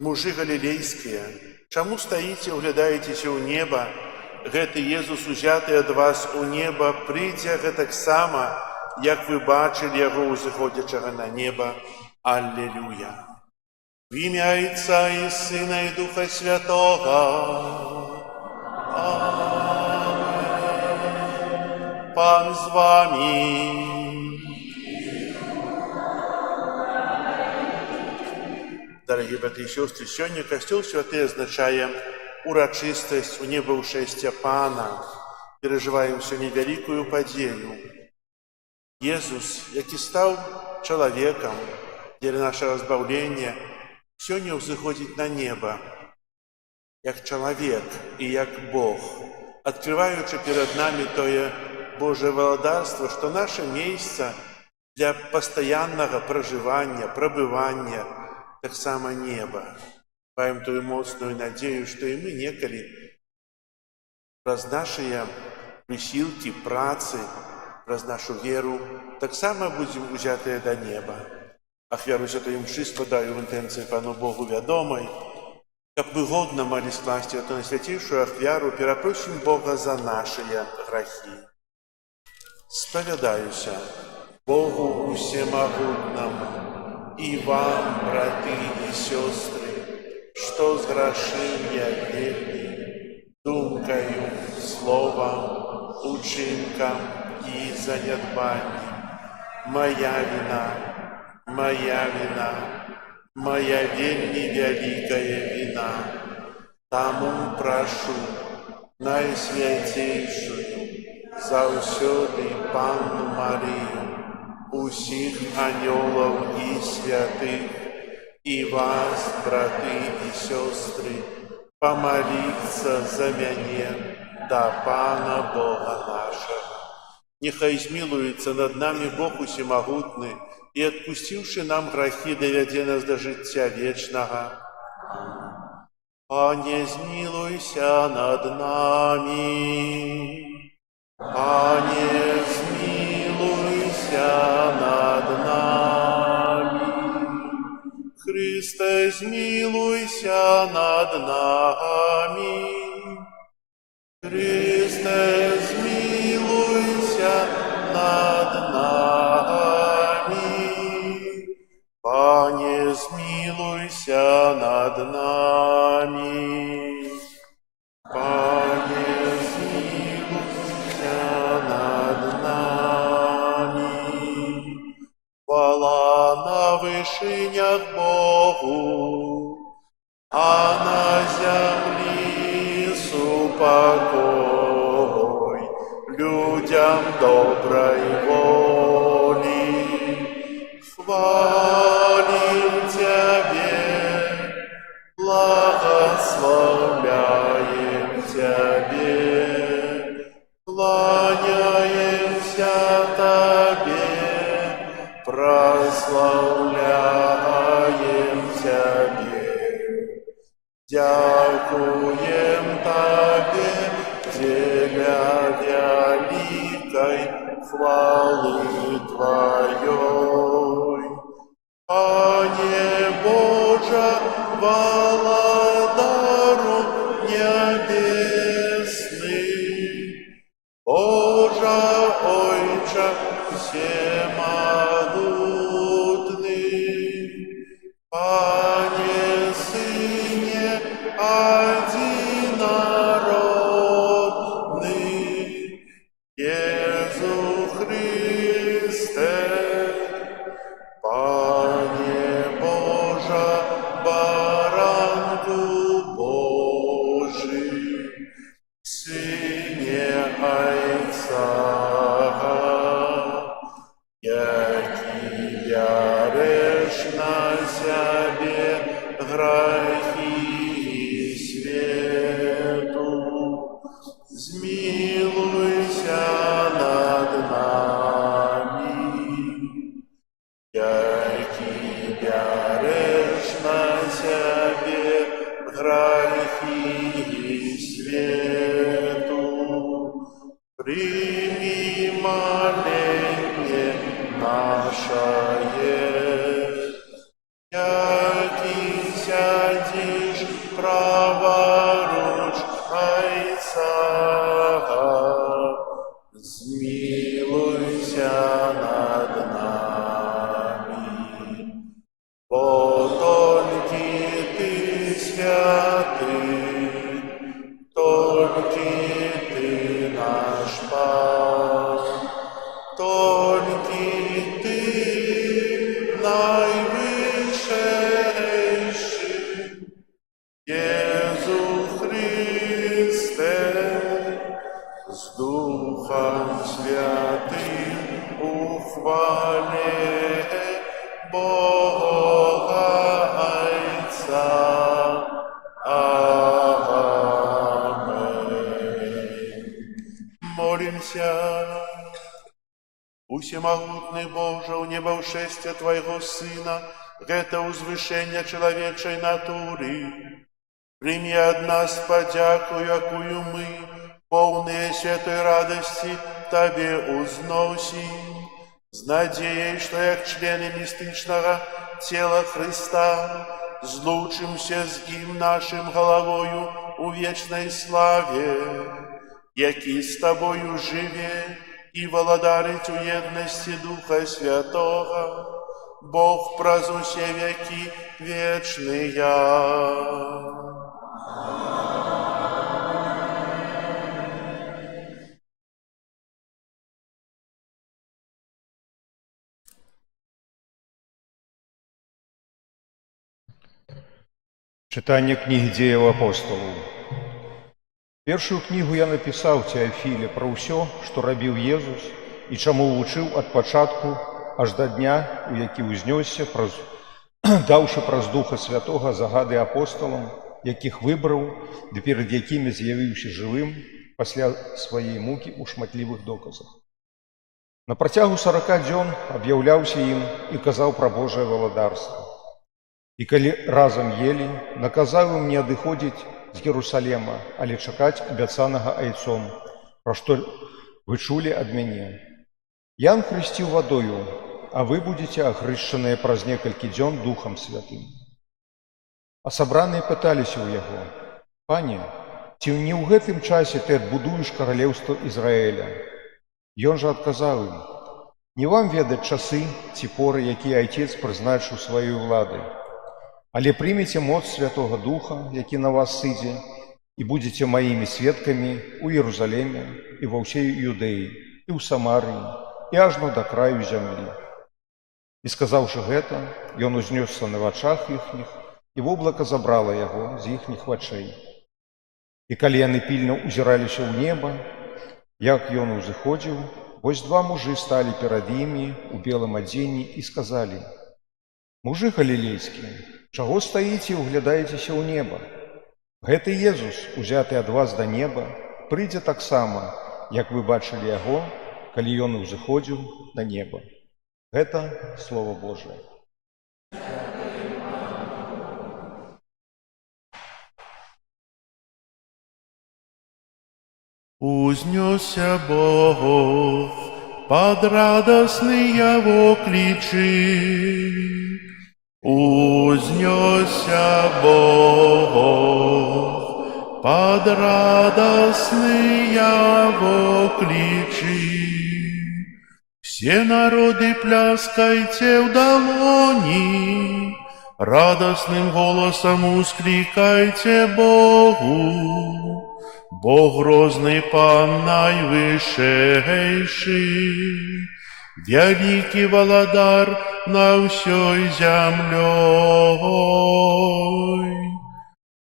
Мужы галілейскія, чаму стаіце, углядаецеся ў неба? Гэты Езус, узяты ад вас у неба, прыйдзе гэтаксама, як вы бачылі яго узыходзячага на неба. Аллилуйя. В імя Отца і Сына і Духа Святого. Аминь. Пан з вами. Дорогие братья и сестры, сегодня Костел Святый означает урочистость у небаўшэсця Пана. Переживаем сегодня великую падзею. Иисус, які стал человеком для нашего избавления, сегодня взыходит на небо, как человек и как Бог, открываючи перед нами тое Божие владарство, что наше место для постоянного проживания, пробывания, так само небо. Маем ту моцную надею, что и мы некалі праз наши высілкі, працы, праз нашу веру, так само будем узятыя до неба. Ахвяру святой мши складаю в интенции Пану Богу вядомой, каб мы годно мали скласти эту святейшую ахвяру, перапросим Бога за наши грехи. Споведаюся Богу всемогутному и вам, браты и сестры, что сгрешил я вельми, думкою, словом, учинком и занедбанием. Моя вина, вельми великая вина. Тому прошу Наисвятейшую, заўсёды Панну Марию, усіх анёлов и святых, и вас, браты и сестры, помолиться за мяне до Пана Бога нашего. Нехай змилуется над нами Бог усемогутный, и, отпустивший нам грехи, доведе нас до життя вечного. Пане, змилуйся над нами. Пане, змилуйся над нами. Христе, змилуйся над нами. Христе, змилуйся над нами. Пане, змилуйся над нами. Пане, змилуйся над нами. Хвала на вышинях Богу, а на земле супокой людям доброй воли. Хвалим Тебе, благословляем Тебе, кланяемся Тебе, прославляем Тебе, дякуем Тебе, деля великой хвалы Твоей. Пане Боже, владару небесный, Боже, Ойче всемогутный, Пане Сыне одинородный, Иису Христе, Пане Боже, баранку Божий, Сыне Отца, Тольки Ты найвышейший, Езу Христе, с Духом Святым ухвале Бога Отца. Аминь. Молимся. Усемогутный Боже, у неба ушествия Твоего Сына, это узвышение человечей натуры. Прими от нас подяку, якую мы, полные святой радости, Тебе узносим, с надеей, что, як члены мистичного тела Христа, злучимся с Ним нашим головою у вечной славе, яки с Тобою живе и владарить у едности Духа Святого, Бог празу все веки вечные. Читання кніги дзеяў апосталаў. Першую кнігу я напісаў Теафіле пра ўсё, што рабіў Езус і чаму вучыў ад пачатку аж да дня, у які ўзнёсся, даўшы праз Духа Святога загады апосталам, якіх выбраў, ды перад якімі з'явіўся жывым пасля сваёй мукі ў шматлівых доказах. На працягу 40 дзён аб'яўляўся ім і казаў пра Божае валадарства. І калі разам ели, наказаў ім не адыходзіць з Єрусалема, але чакаць абяцанага айцом, пра што вы чулі ад мяне. Ян хрысціў вадою, а вы будзеце ахрышчаныя праз некалькі дзён Духам Святым. А сабраныя пыталіся ў яго: «Пане, ці не ў гэтым часе ты адбудуеш каралеўства Ізраіля?» Ён жа адказаў ім: «Не вам ведаць часы ці поры, якія Айцец прызначыў сваёй уладай. Але прымеце моц Святога Духа, які на вас сыдзе, і будзеце маімі сведкамі ў Єрусалеме і ва ўсей Юдэі, і ў Самарыі, і ажно да краю зямлі». І сказаўшы гэта, ён узнёсся на вачах іхніх, і воблака забрала яго з іхніх вачэй. І калі яны пільна ўзіраліся ў неба, як ён узыходзіў, вось два мужы сталі перад імі у белым адзенні і сказалі: «Мужы галілейскія, чаго стаіце і ўглядаецеся ў неба? Гэты Езус, узяты ад вас да неба, прыйдзе таксама, як вы бачылі яго, калі ён узыходзіў на неба». Гэта Слово Божие. Узнесся Бог под радостные вокличи, узнесся Бог под радостные вокличи. Все народы пляскайте в долони, радостным голосом ускликайте Богу. Бог грозный Пан наивышейший, великий владар на всей землей.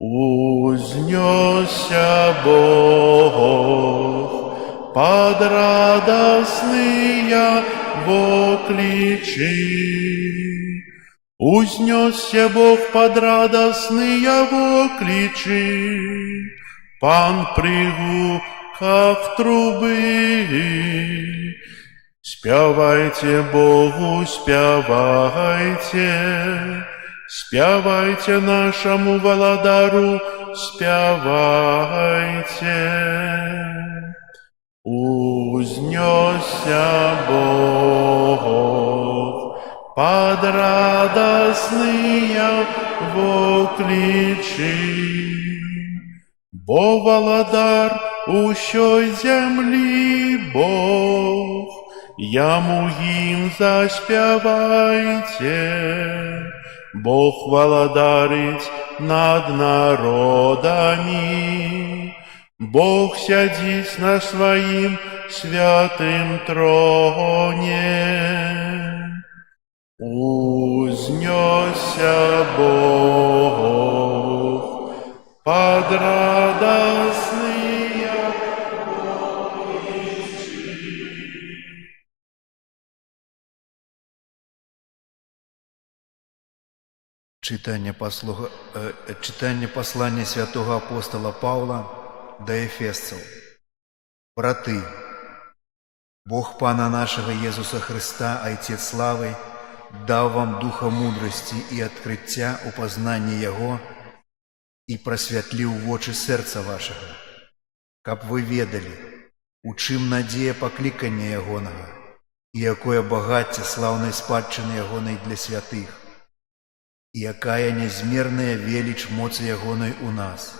Узнесся Бог под радостные вокличи, узнесся Бог под радостные вокличи. Пан при гуках трубы, спявайте Богу, спявайте, спявайте нашему владару, спявайте. Узнесся Бог под радостные вокличи, бо владар усьой земли Бог, яму гімн заспявайте. Бог владарить над народами, Бог сядить на своим святым троне. Узнесся Бог под радостные Читання послання святого апостола Павла до Ефесців. Брати, Бог Пана нашого Єсуса Христа, Отець слави, дав вам духа мудрості і відкриття у познанні Його і просвятлив в очі серця вашого, каб ви ведали, у чим надія покликання Ягоного, і якое багаття славної спадщини Ягоної для святих, и якая незмерная велич моцы Ягоной у нас,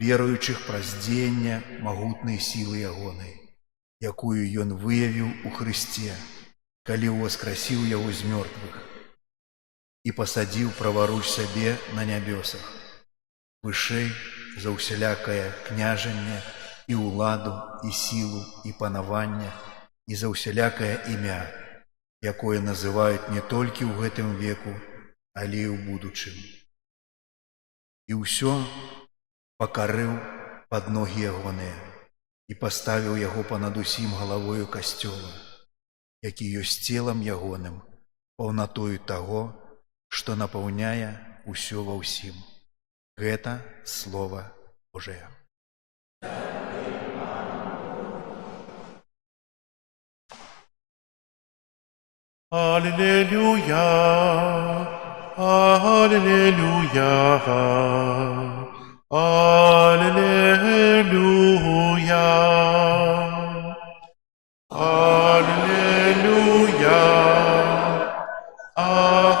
верующих праздзення могутной силы Ягоной, якую Ён выявил у Христе, калі воскресил Его из мертвых, и посадил праворуч себе на небесах, вышей за усялякое княжение и уладу, и силу, и панавання, и за усялякое имя, якое называют не только в гэтым веку, але і ў будучым. І ўсё пакарыў пад ногі ягоныя і паставіў яго панад усім галавою касцёла, які ёсць целам ягоным, паўнатою таго, што напаўняе ўсё ва ўсім. Гэта Слова Божае. Аллилуйя! Аллилуйя, аллилуйя, аллилуйя, аллилуйя, аллилуйя.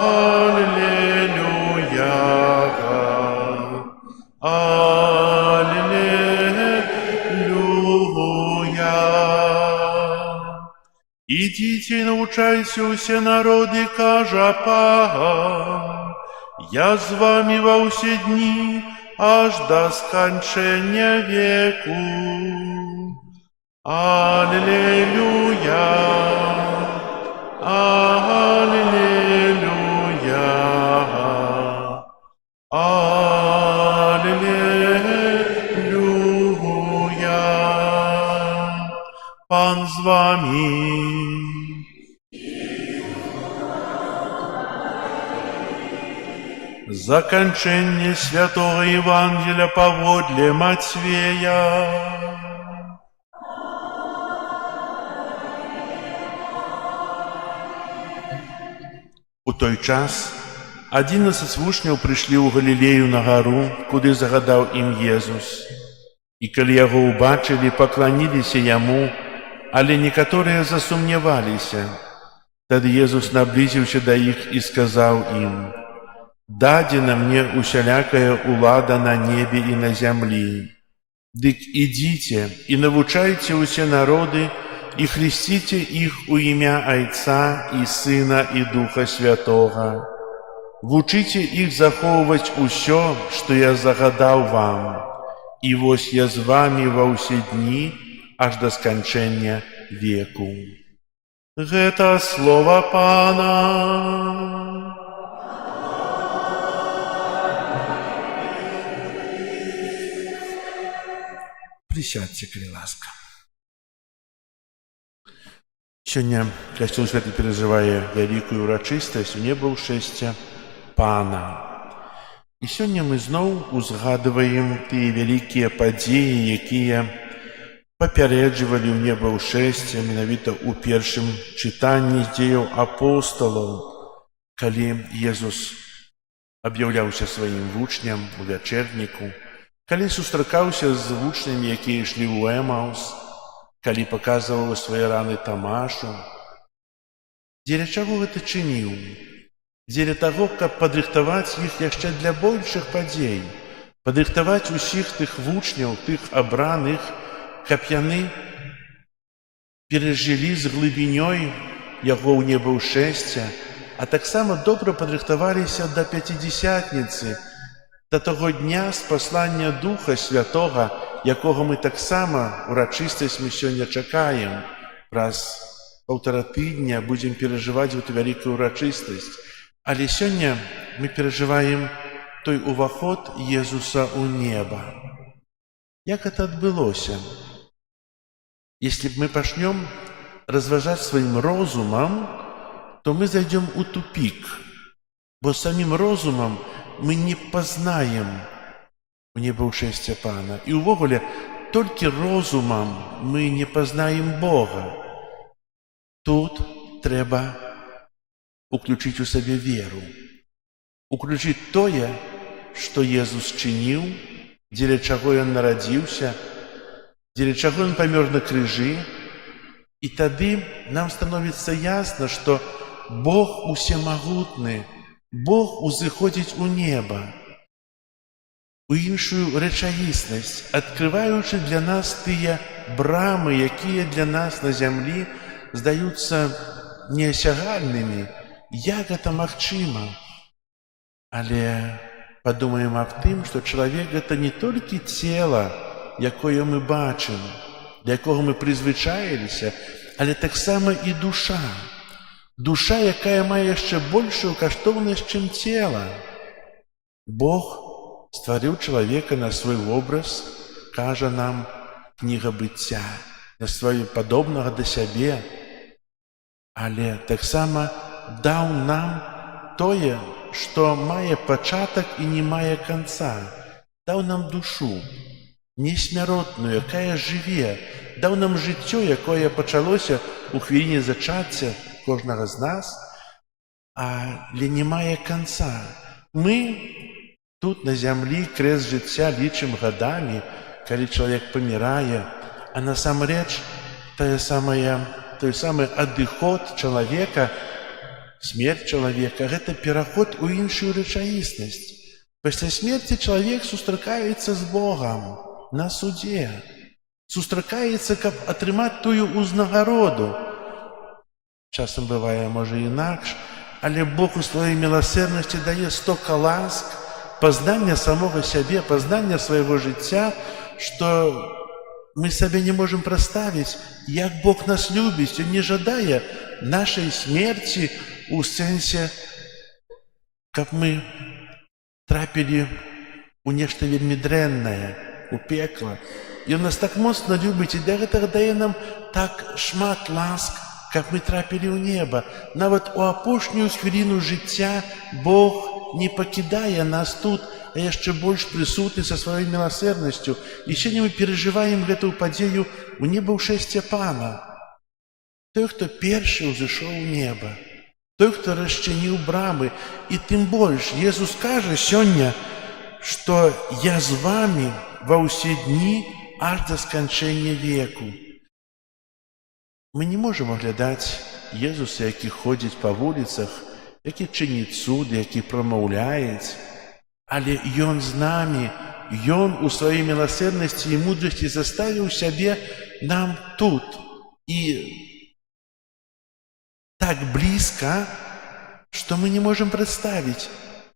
Идите и научайте все народы, кажа Пан, я з вами во все дни, аж до скончения веку. Аллилуйя, аллилуйя, аллилуйя. Пан з вами. Закончение святого Евангелия поводле Матвея. У той час 11 вучняў прыйшлі ў Галілею на гару, куды загадаў ім Езус. І калі яго ўбачылі, пакланіліся яму, але некаторыя засумняваліся. Тады Езус наблізіўся да іх і сказаў ім: «Дадзена мне усялякая улада на небе і на зямлі. Дык ідзіце і навучайце ўсе народы і хресціце іх у імя Айца і Сына і Духа Святога. Вучыце іх захоўваць усё, што я загадаў вам. І вось я з вамі ва ўсе дні, аж да сканчэння веку». Гэта слова Пана. Присядьте, коли ласка. Сёння Касцёл Святы перажывае вялікую ўрачыстасць у небаўшэсця Пана. І сёння мы зноў узгадваем тыя вялікія падзеі, якія папярэджвалі ў небаўшэсце менавіта ў першым чытанні дзеяў апосталаў, калі Езус аб'яўляўся сваім вучням у вячэрніку, калі сустракаўся з вучнямі, якія ішлі ў Эмаус, калі паказваў свае раны Тамашу. Дзеля чаго гэта чыніў? Дзеля таго, каб падрыхтаваць іх яшчэ для большых падзей, падрыхтаваць усіх тых вучняў, тых абраных, каб яны перажылі з глыбінёй яго ў небаўшэсця, а таксама добра падрыхтаваліся да Пяцідзясятніцы, да таго дня спаслання Духа Святога, якога мы таксама урачыстасць мы сёння чакаем. Праз 1,5 тыдня будзем перажываць гэту вялікую урачыстасць. Але сёння мы перажываем той уваход Езуса ў неба. Як это адбылося? Если мы пачнём разважаць сваім розумам, то мы зайдём у тупик, бо самим розумам мы не пазнаем у небаўшэсця Пана. І ўвогуле, толькі розумам мы не пазнаем Бога. Тут трэба уключыць у сабе веру, уключыць тое, што Езус чыніў, дзеля чаго Ён нарадзіўся, дзеля чаго Ён памёр на крыжы. І тады нам становіцца ясна, што Бог усемагутны, Бог узыходзіць у неба, у іншую рэчаіснасць, адкрываючы для нас тыя брамы, якія для нас на зямлі здаюцца неасягальнымі. Як гэта магчыма? Але падумаем аб тым, што чалавек — гэта не толькі цела, якое мы бачым, да якога мы прызвычаіліся, але таксама і душа. Душа, якая мае яшчэ большую каштоўнасць, чым цела. Бог стварыў чалавека на свой вобраз, кажа нам кніга быцця, на сваю падобнага да сябе, але таксама даў нам тое, што мае пачатак і не мае канца. Даў нам душу несмяротную, якая жыве, даў нам жыццё, якое пачалося ў хвіліне зачацця кожнага з нас, але не мае канца. Мы тут на зямлі крэс жыцця лічым гадамі, калі чалавек памірае, а насамрэч той самы адыход чалавека, смерць чалавека — гэта пераход у іншую рэчаіснасць. Пасля смерці чалавек сустракаецца з Богам на судзе, сустракаецца, каб атрымаць тую ўзнагароду. Часам бывае, можа, інакш, але Бог у сваёй міласэрнасці дае стока ласк, пазнання самога сябе, пазнання свайго жыцця, што мы сабе не можам прадставіць, як Бог нас любіць. Ён не жадае нашай смерці у сэнсе, каб мы трапілі ў нешта вельмі дрэннае, у пекла. Ён нас так моцна любіць, і для гэтага дае нам так шмат ласк, каб мы трапілі ў неба. Нават у апошнюю хвіліну жыцця Бог не пакідае нас тут, а яшчэ больш прысутны са сваёй міласэрнасцю. І сёння мы перажываем гэтую падзею ў небаўшэсце Пана. Той, хто першы ўзышоў у неба, той, хто расчыніў брамы. І тым больш Езус кажа сёння, што «Я з вамі ва ўсе дні аж да сканчэння веку». Мы не можам аглядаць Езуса, які ходзіць па вуліцах, які чыніць цуды, які прамаўляецца, але Ён з намі, Ён у сваёй міласэрнасці і мудрасці заставіў сябе нам тут. І так блізка, што мы не можам прадставіць.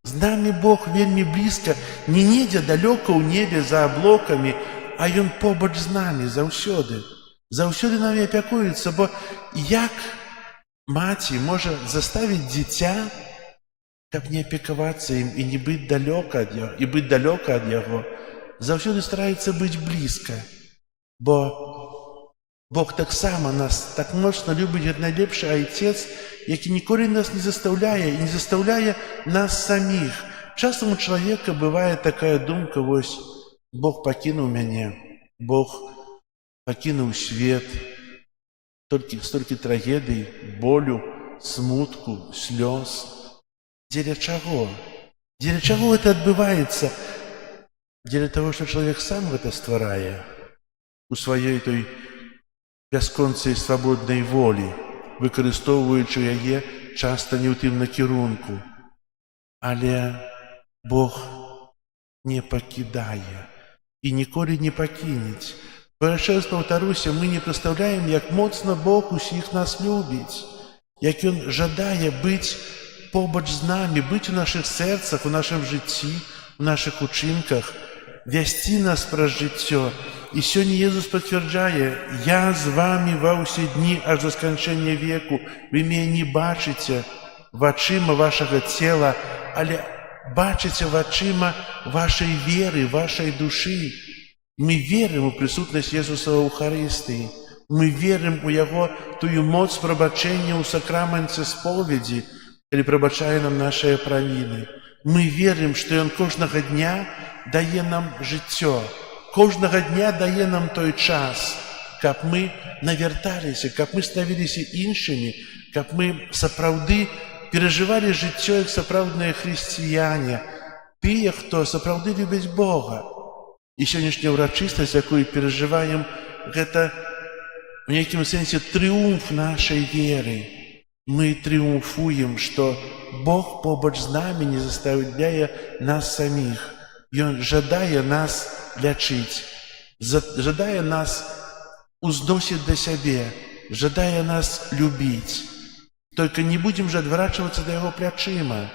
З намі Бог вельмі блізка, не недзе далёка ў небе за аблокамі, а Ён побач з намі заўсёды. Заўсёды намі апякуецца, бо як маці можа заставіць дзіця, каб не апекавацца ім і не быць далёка ад яго, і быць далёка ад яго, заўсёды стараецца быць блізка, бо Бог таксама нас так моцна любіць, як найлепшы айцец, які ніколі нас не застаўляе і не застаўляе нас саміх. Часам у чалавека бывае такая думка: вось, Бог пакінуў мяне, Бог пакінуў свет, столькі трагедый, болю, смутку, слёз. Дзеля чаго? Дзеля чаго гэта адбываецца? Дзеля таго, што чалавек сам гэта стварае у сваёй той бясконцай свабоднай волі, выкарыстоўваючы яе часта не ў тым накірунку. Але Бог не пакідае і ніколі не пакінець. Бо яшчэ раз паўтаруся, мы не прадстаўляем, як моцна Бог усіх нас любіць, як Ён жадае быць побач з намі, быць у нашых сэрцах, у нашым жыцці, у нашых учынках. вясці нас праз жыццё. І сёння Езус пацвярджае: «Я з вамі ва ўсе дні аж да сканчэння веку. Вы мяне не бачыце вачыма вашага цела, але бачыце вачыма вашай веры, вашай душы». Мы верым у прысутнасць Езуса ў Эўхарыстыі. Мы верым у Яго тую моц прабачэння ў сакраменце споведзі, калі прабачае нам нашыя правіны. Мы верым, што Ён кожнага дня дае нам жыццё, кожнага дня дае нам той час, каб мы навярталіся, каб мы ставіліся іншымі, каб мы сапраўды перажывалі жыццё як сапраўдныя хрысціяне, тыя, хто сапраўды любяць Бога. І сённяшняя ўрачыстасць, якую перажываем, гэта у нейкім сэнсе трыумф нашай веры. Мы трыумфуем, што Бог побач з намі не заставляе нас саміх. Ён жадае нас лячыць, жадае нас узносіць да сябе, жадае нас любіць. Только не будзем жа адварачвацца да Яго плячыма.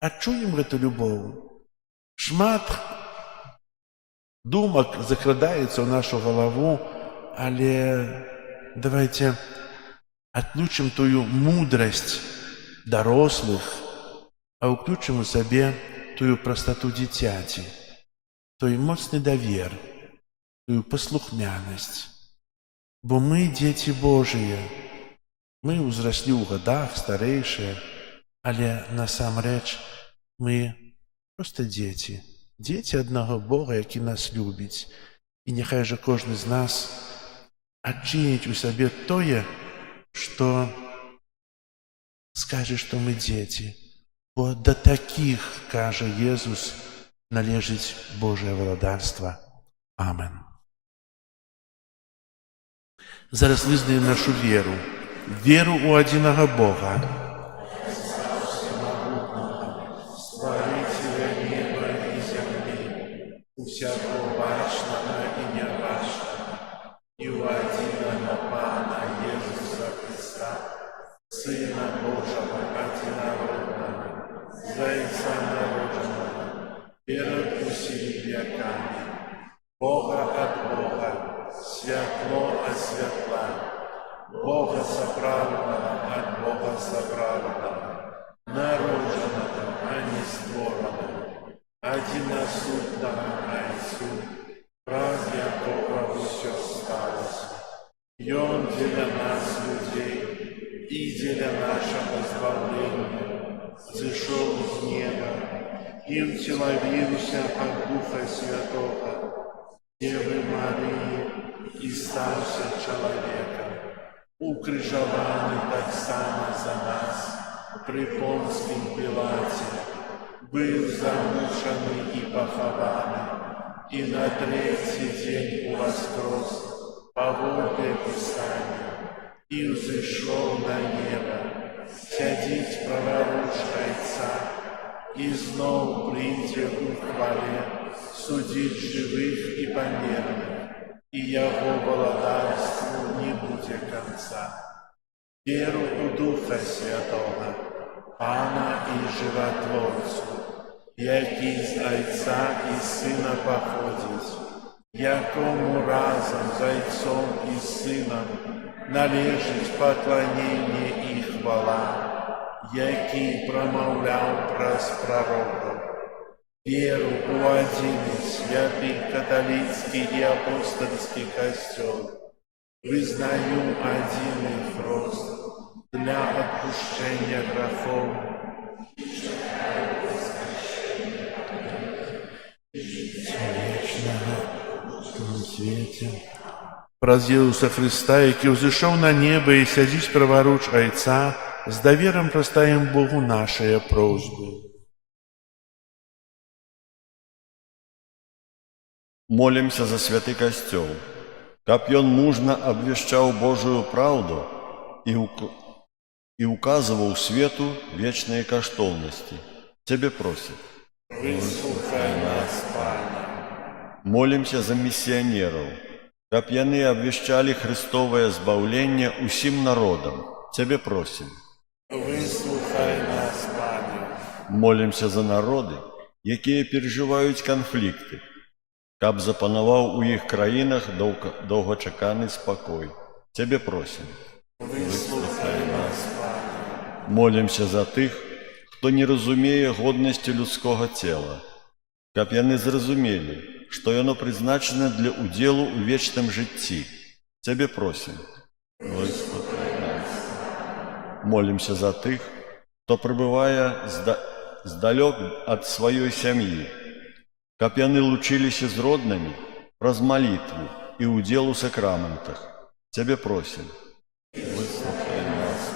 Адчуем гэту любоў. Шмат думак закрадаецца ў нашу галаву, але давайте адлучым тую мудрасць дарослых, а ўключым у сабе тую прастату дзіцяці, той моцны давер, тую паслухмянасць. Бо мы дзеці Божыя, мы ўзраслі ў гадах, старэйшыя, але насамрэч мы проста дзеці. Дзеці аднаго Бога, які нас любіць. І няхай жа кожны з нас адчыніць у сабе тое, што скажа, што мы дзеці. Бо да такіх, кажа Езус, належыць Божае валадарства. Амен. Зараз вызнаем нашу веру. Веру ў адзінага Бога. Стварыцеля неба і зямлі, усяго бачнага і нябачнага, і ў адзінага Пана Езуса Христа, Сына Божага адзінароднага, Зайца народжанага, перад усімі векамі, Бога ад Бога, святло ад святла, Бога сапраўднага ад Бога сапраўднага, народжанага, а не створанага, адзінасутнага Айцу, праз якога ўсё сталася. Ён дзеля нас, людзей, і дзеля нашага збавлення зышоў з неба і ўцелавіўся ад Духа Святога, Девы Марыі, і стаўся чалавекам, укрыжаваны таксама за нас пры Понскім Пілаце, быў замучаны і пахаваны, і на трэці дзень уваскрос паводле Пісання, і ўзышоў на неба, сядзіць праваруч Айца, і зноў прыйдзе ў хвале судзіць жывых і памерлых, і Яго валадарству не будзе канца. Веру ў Духа Святога, Пана і Жыватворцу, які з Айца і Сына паходзіць, якому разам з Айцом і Сынам належыць пакланенне і хвала, які прамаўляў праз прарокаў. Веру ў адзіны святы каталіцкі і апостальскі касцёл, вызнаю адзіны хрост для адпушчэння грахоў, вечнага ў свеце. Праз Езуса Хрыста, які ўзышоў на неба і сядзіць праваруч Айца, з даверам прастаем Богу нашыя просьбы. Молимся за святы касцёл, каб ён мужна абвяшчаў Божую праўду і указываў свету вечныя каштоўнасці. Цябе просім. Выслухай нас, Пане. Молимся за місіянераў, каб яны абвяшчалі Христовае збаўленне усім народам. Цябе просім. Выслухай нас, Пане. Молимся за народы, якія перажываюць канфлікты, каб запанаваў у іх краінах доўгачаканы спакой. Цябе просім. Выслухай нас. Молімся за тых, хто не разумее годнасці людскога цела, каб яны зразумелі, што яно прызначана для удзелу ў вечным жыцці. Цябе просім. Выслухай нас. Молімся за тых, хто прыбывае здалёк ад сваёй сям'і, каб яны лучыліся з роднымі праз малітву і ўдзел у сакраментах. Цябе просім. Выслухай нас.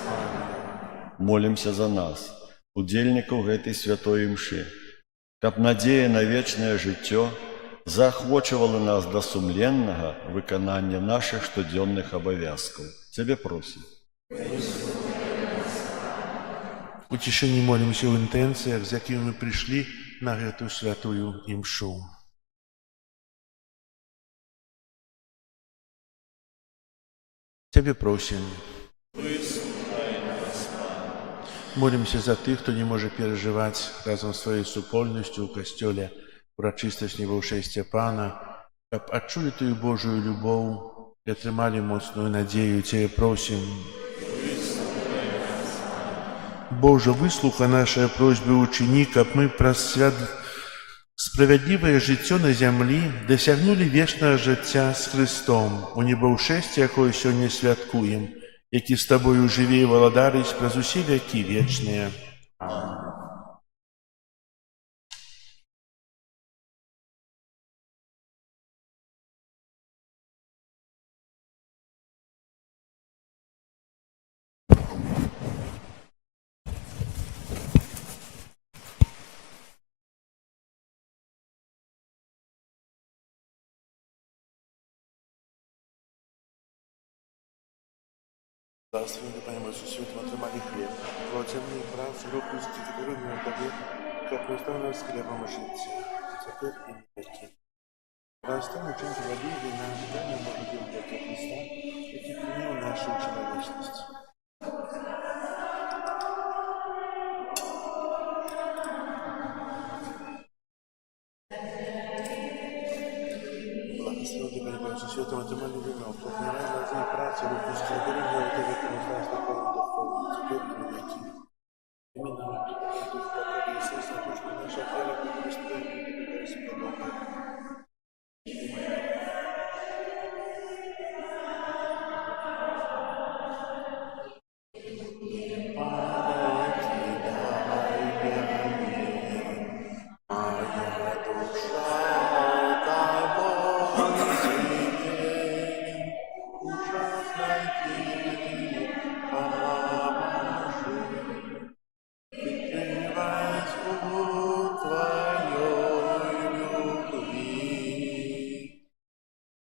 Молімся за нас, удзельнікаў гэтай святой імшы, каб надзея на вечнае жыццё заахвочвала нас да сумленнага выканання нашых штодзённых абавязкаў. Цябе просім. У цішыні молімся ў інтэнцыях, з якімі мы прыйшлі на гэтую святую імшу. Цябе просім. Молімся за тых, хто не можа перажываць разам з сваёй супольнасцю ў касцёле урачыстасць небаўшэсця Пана, каб адчулі тую Божую любоў і атрымалі моцную надзею. Цябе просім. Боже, выслухай нашыя просьбы учыні, каб мы праз справядлівае жыццё на зямлі дасягнулі вечнага жыцця з Христом, у небаўшэсці, якое сёння святкуем, які з Табою жыве і валадарыць праз усе вякі вечныя. Благословенный Поймай, Иисус, Святым, отримали хлеб, благословенный прав, широкости, которую мы Тебе, как наставно с хлебом житься, теперь и на веки. Благословенный учитель воды, вина, ожидания, Бога, Дева Христа, и принял нашу человечность. Благословенный Поймай, Иисус, Святым, отримали вино, похмирай глаза и працы, руку с которым мы Тебе, как наставно теперь и на веки. Именно Дух покорный Иисус, душу наша вера, как Христос, и подобное.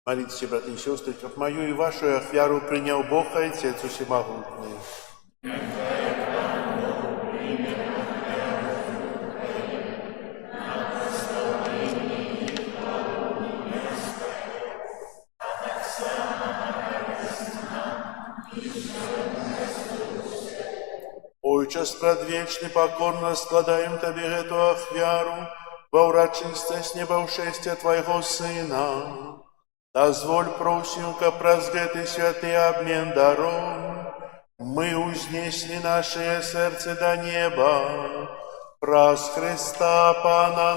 Молитесь, братья и сестры, как мою и вашу ахвяру принял Бог и Отец Всемогутный. Отче предвечный, покорно складаем Тебе эту ахвяру во урочистость небаўшэсця Твоего Сына. Дозволь, просим, каб праз гэты святы обмен даром мы узнесли наше сердце до неба, праз Христа Пана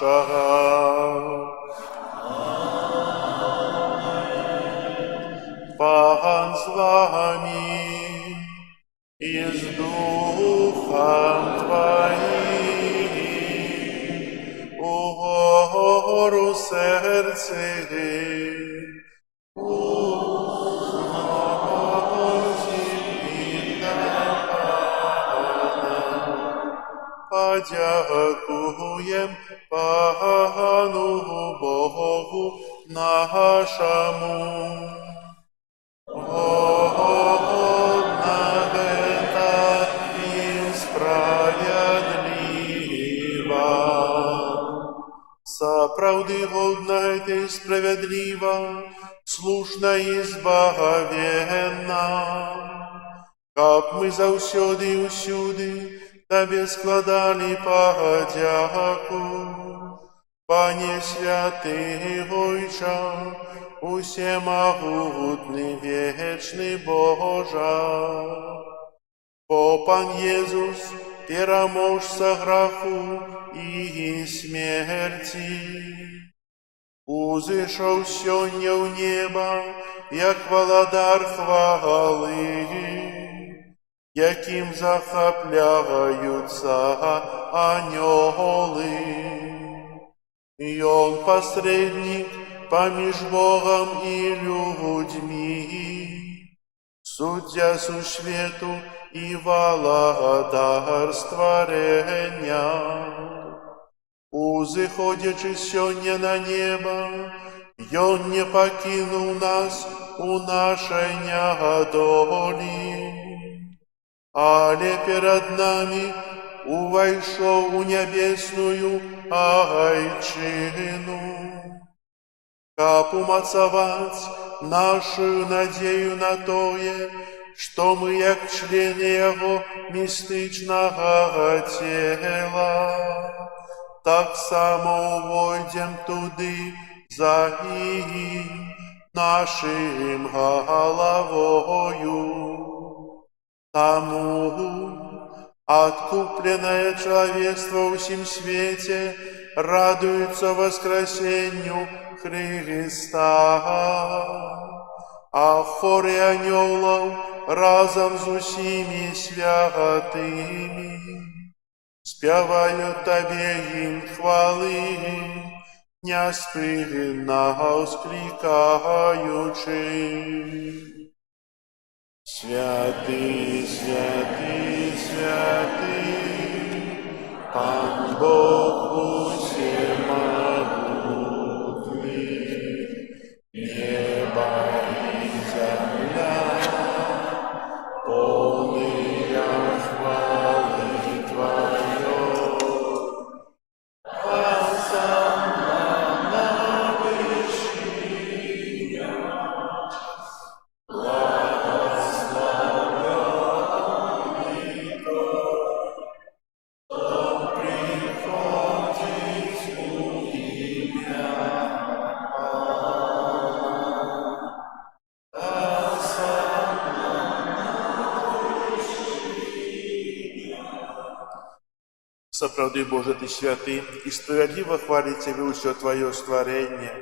нашего. Пан с вами и с Духом Твоим, угору сердце. Подякуем Пану Богу нашему. Годна это и справедливо. Сапраўды годна это и справедливо, слушна и избавенна. Каб мы заўсёды и усюды Тебе складали подяку, Пане святый Ойча, усемогутный вечный Божа, Бо Пан Єzus переможця граху і смерті, узышаў сёння ў неба, як валадар хвалы, якім захапляюцца анёлы. Ён пасрэднік паміж Богом і людзьмі, суддзя сусвету і валадар стварэння. Узыходзячы сёння на неба, Ён не пакінуў нас у нашай нягадолі, але перад намі увайшоў у нябесную айчыну, каб умацаваць нашу надзею на тое, што мы, як члены яго містычнага цела, таксама увойдзем туды за ім нашым галавою. Таму откупленное человечество во всем свете радуется воскресению Христа, а хоры анёлов разом с усими святыми спявают Тебе им хвалы, неспынно воскликаючи. Святый, святый, святый, Пан Бог всемогутный, небо и земля, полные хвалы Твоей. Осанна на вышинах, Сапраўды, Боже, Ты святы, і справядліва хваліць Цябе ўсё Твоё стварэнне,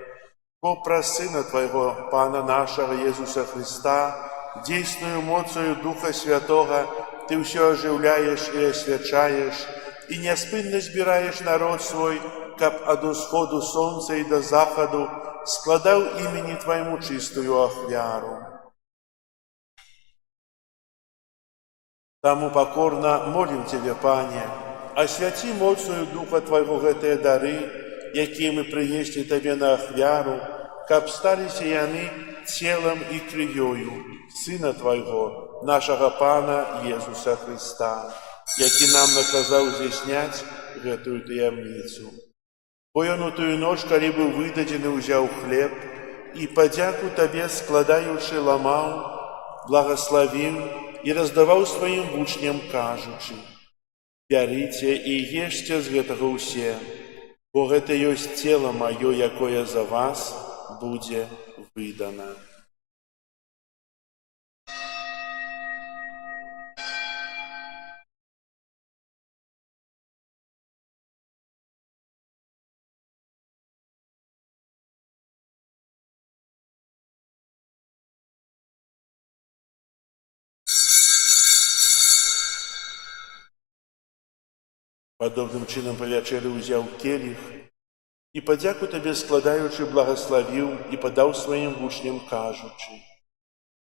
бо праз Сына Твайго, Пана нашага Езуса Христа, дзейсную моцаю Духа Святога, Ты ўсё ажыўляеш і асвячаеш, і няспынна збіраеш народ свой, каб ад усходу сонца і да захаду складаў імені Твайму чыстую ахвяру. Таму пакорна молім Цябе, Пане, асвяці моцную Духа Твайго гэтыя дары, якія мы прынеслі Табе на ахвяру, каб сталіся яны целам і крывёю Сына Твайго, нашага Пана Езуса Христа, які нам наказаў здзяйсняць гэтую таямніцу. Бо Ён у тую ноч, калі быў выдадзены, узяў хлеб і, падзяку Табе складаючы, ламаў, благаславіў і раздаваў сваім вучням, кажучы: «Бярыце і ешце з гэтага ўсе, бо гэта ёсць цела маё, якое за вас будзе выдана». Падобным чынам па вячэры ўзяў келіх і, падзяку Табе складаючы, благаславіў і падаў сваім вучням, кажучы: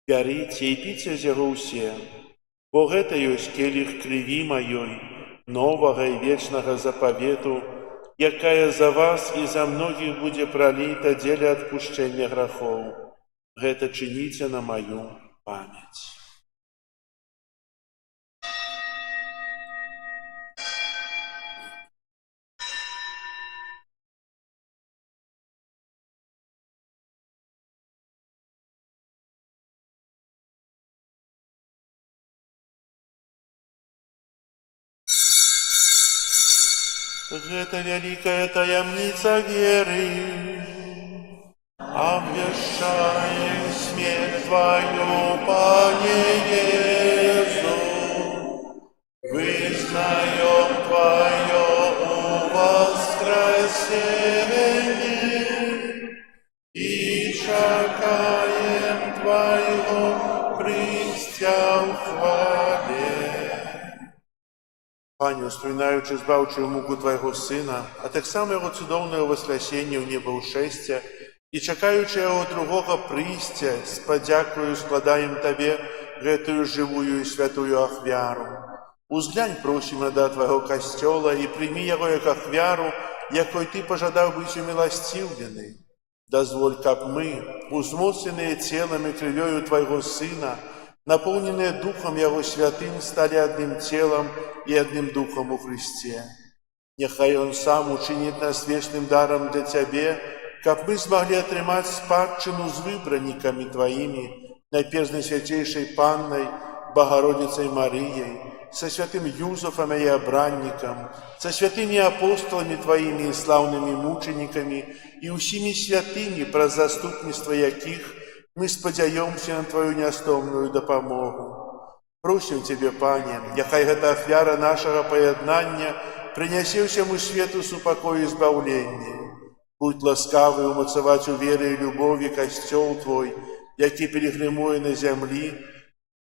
«Бярыце і піце з яго ўсе, бо гэта ёсць келіх крыві маёй, новага і вечнага запавету, якая за вас і за многіх будзе праліта дзеля адпушчэння грахоў. Гэта чыніце на маю памяць». Это великая таямница веры. Обвещаем смерть Твою, Пане Иисус, вызнаем Твое воскресение и чекаем Твоего прийстя в хвале. Пане, вспоминаючи збавчую муку Твоего Сына, а так само Його цудовного воскресення в небоушестя, і чекаючи Його другого прийстя, з подякою складаем Тебе гэтую живую и святую ахвяру. Узглянь, просим, на Твоего костела и прими Его як ахвяру, якой Ты пожадав быть умилостивленный. Дозволь, как мы, узмоцненные телом и кровью Твоего Сына, наполненные Духом Его Святым, стали одним телом и одним Духом у Христе. Нехай Он Сам учинит нас вечным даром для Тебе, как мы смогли отрымать спадщину с выбранниками Твоими, найперв Святейшей Панной, Богородицей Марией, со святым Юзефом и обранником, со святыми апостолами Твоими и славными мучениками и усими святыми, про заступництво яких мы сподяемся на Твою неостомную допомогу. Просим Тебе, Пане, яхай гэта ахвяра нашего поєднання принесе всему свету супокой и избавление. Будь ласкавый умацовать у веры и любови костел Твой, який перегремує на земли,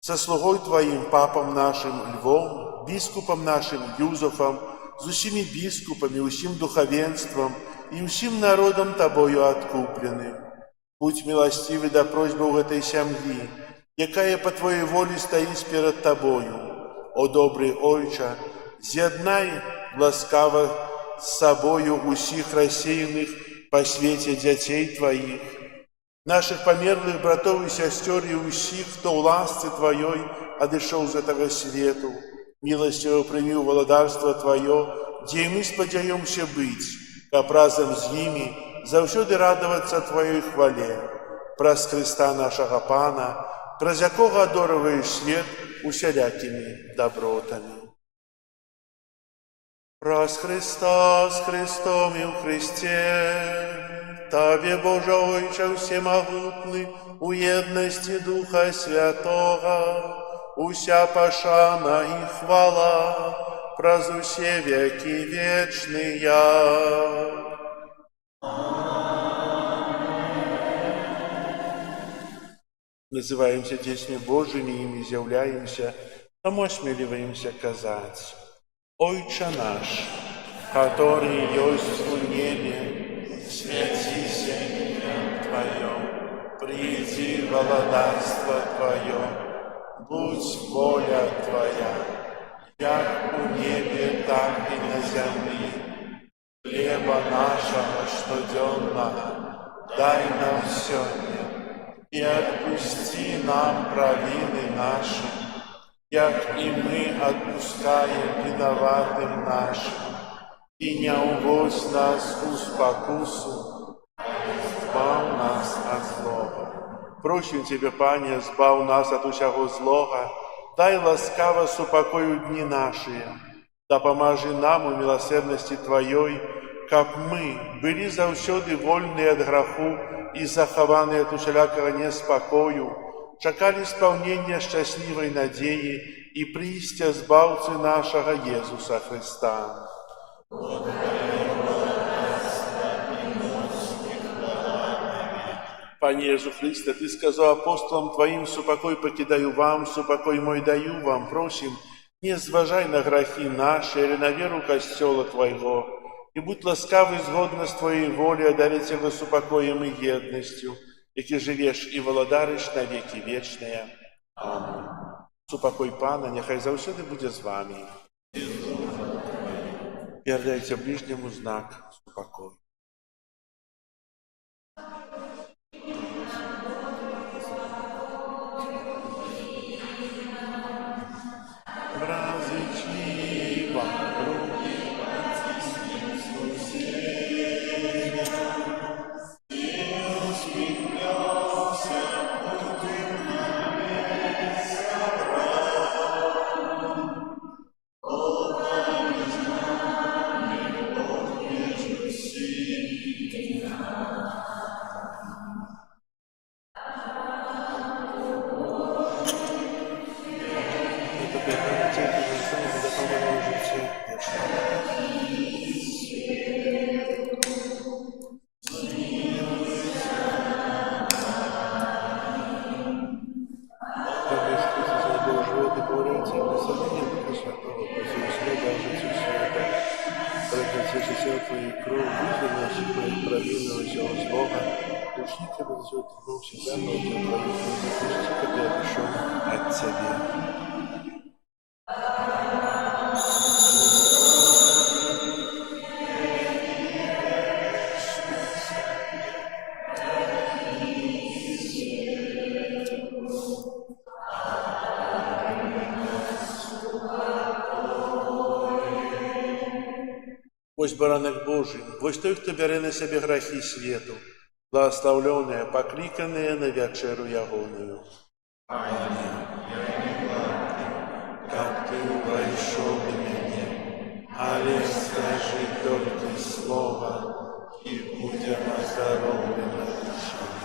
со слугой Твоим, папом нашим Львом, біскупом нашим Юзефом, з усіми біскупами, усім духовенством и усім народом Тобою откупленным. Будь милостивый до просьбы в этой семьи, якая по Твоей воле стоит перед Тобою. О добрый Ойче, з'єднай ласкаво с собою усіх рассеянных по свете детей Твоих, наших померлых братов и сестер и усіх, кто в ласце Твоей одышел з этого свету. Милостиво прими в владарство Твое, где мы сподяемся быть, как разом с ними завсёды радоваться Твоей хвале. Праз Христа нашего Пана, праз якого одороваешь свет усялякими добротами. Праз Христа, с Христом и в Христе, Тебе, Боже Ойче всемогутный, у едности Духа Святого, уся пошана и хвала, праз усе веки вечные. Называемся детьми Божьими, ими являемся, тому осмеливаемся казать: Ойче наш, который есть в небе, святися имя Твое, приди владарство Твое, будь воля Твоя, як у небе, так и на земле. Хлеба нашего штоденного дай нам сегодня, и отпусти нам провины наши, як и мы отпускаем виноватым нашим, и не уводь нас в спокусу, избав нас от злого. Просим Тебе, Пане, збав нас от усяго злого, дай ласкаво супокою дни наши, да поможи нам у милосердности Твоей, как мы были завсёды вольны от греху и захованы от усялякого неспокою, чекали исполнения счастливой надеи и прийстя Збавцы нашего Иисуса Христа. Пане Иисус Христе, Ты сказал апостолам Твоим: «Супокой покидаю вам, супокой мой даю вам». Просим, не зважай на грехи наши или на веру костела Твоего, и будь ласкавый згодно с Твоей волей одарить его супокоем и едностью, яки живешь и владариш на веки вечные. Аминь. Супокой Пана, нехай завсёды буде з вами. Передайте ближнему знак супокою. через тел Твоей кровь, вызови наших моих провинного взял злого, души Тебя зовет, но всегда молодел Твою, запусти, как я решен от Тебя. Ось баранок Божий, ось той, хто бере на себе грехи свету, благословленные, покликанные на вечеру ягоную. Как ты вошел в меня, але скажи только слово, и будем оздоровлены души моей.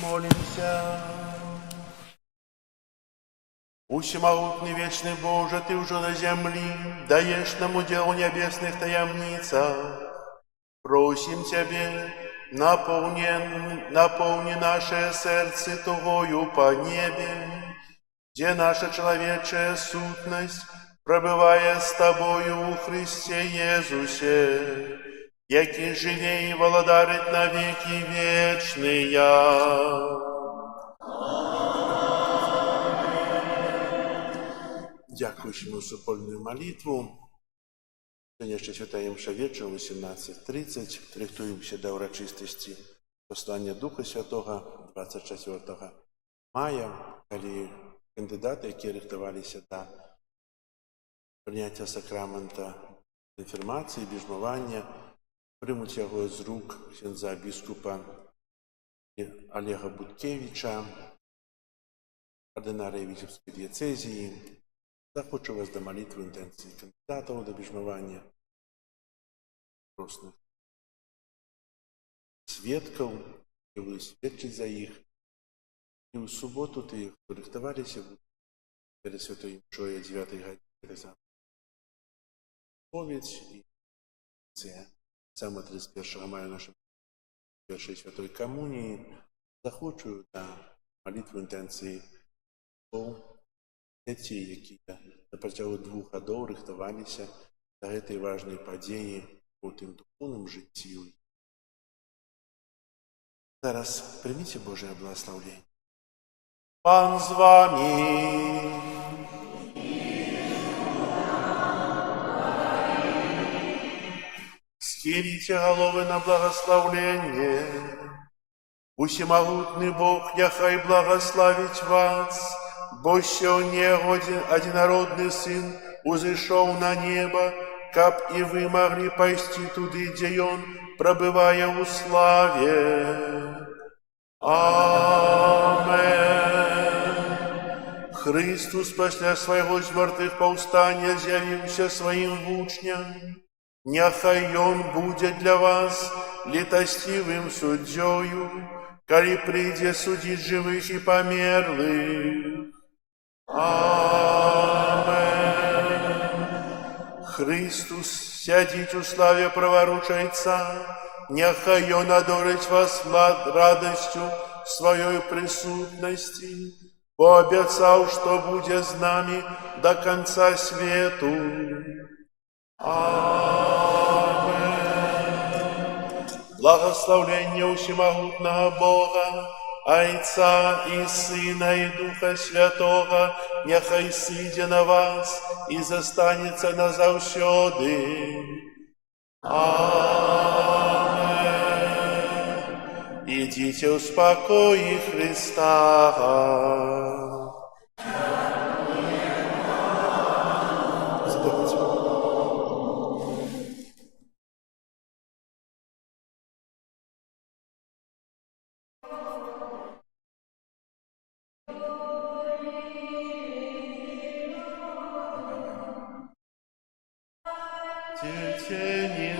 Молимся. Всемогутный вечный Боже, Ты уже на земли, даешь нам удел в небесных таямницах. Просим Тебе, наполни наше сердце Твою по небе, где наша человечая сутность, пробывая с Тобою у Христе Иисусе, який живе и володарит на веки вечные. Дякуючи за супольную молитву, Сёння яшчэ святая імша вечарам 18:30. Рыхтуемся да ўрачыстасці паслання Духа Святога 24 мая, калі кандыдаты, якія рыхтаваліся да прыняцця сакрамента канфірмацыі, біжмавання, прымуць яго з рук ксяндза біскупа Олега Буткевіча, ардынарыя Віцебскай дыяцэзіі. Захочу вас да малітвы інтэнцыі кандыдатаў да біжмавання, розных сведкаў, які будуць сведчыць за іх. І ў суботу тыя, хто рыхтаваліся, перад святой імшой о 9 гадзіне споведь і саме 31 мая нашай першай святой камуніі. Захочу да малітвы інтэнцыі дзяцей, якія на працягу 2 гадоў рыхтаваліся да гэтай важнай падзеі у тым духоўным жыцці. Зараз прыміце Божае благаслаўленне. Пан з вами. Схилите головы на благословление. Усемогутный Бог, няхай благословить вас, бо сёння одинародный Сын узышоў на небо, каб и вы могли пойти туды, где Он, пробывая в славе. Амен. Христос пасля свайго змартыхпаўстання з'явіўся сваім вучням. Няхай Ён будзе для вас літасцівым суддзёю, калі прыйдзе судзіць жывых і памерлых. Амен. Христос сядзіць у славе праваручайца, няхай Ён адорыць вас радасцю сваёй прысутнасці, бо абяцаў, што будзе з намі да канца свету. Амен. Благословление усемогутного Бога, Отца и Сына и Духа Святого, няхай сыдзе на вас и застанется назаўсёды. Амен. Идите в спокое Христа. Тени